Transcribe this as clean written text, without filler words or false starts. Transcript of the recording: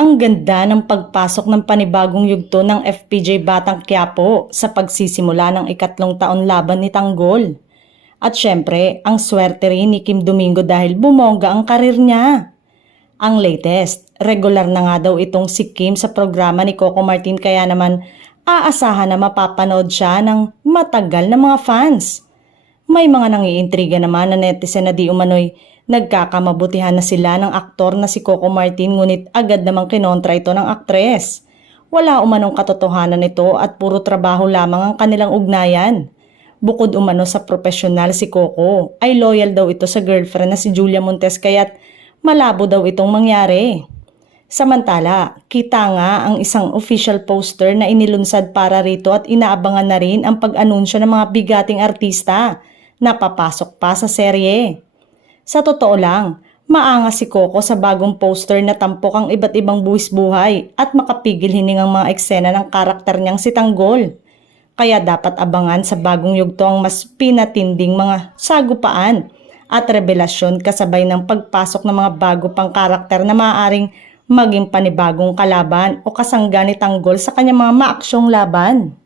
Ang ganda ng pagpasok ng panibagong yugto ng FPJ Batang Quiapo sa pagsisimula ng ikatlong taon laban ni Tanggol. At syempre, ang swerte rin ni Kim Domingo dahil bumongga ang karir niya. Ang latest, regular na nga daw itong si Kim sa programa ni Coco Martin kaya naman aasahan na mapapanood siya ng matagal na mga fans. May mga nangiintriga naman na netizen na di umano'y nagkakamabutihan na sila ng aktor na si Coco Martin ngunit agad namang kinontra ito ng aktres. Wala umanong katotohanan nito at puro trabaho lamang ang kanilang ugnayan. Bukod umano sa profesional si Coco, ay loyal daw ito sa girlfriend na si Julia Montes kaya't malabo daw itong mangyari. Samantala, kita nga ang isang official poster na inilunsad para rito at inaabangan na rin ang pag-anunsyo ng mga bigating artista na papasok pa sa serye. Sa totoo lang, maangas si Coco sa bagong poster na tampok ang iba't ibang buwis buhay at makapigil hining ang mga eksena ng karakter niyang si Tanggol. Kaya dapat abangan sa bagong yugto ang mas pinatinding mga sagupaan at revelasyon kasabay ng pagpasok ng mga bago pang karakter na maaaring maging panibagong kalaban o kasangga ni Tanggol sa kanyang mga maaksyong laban.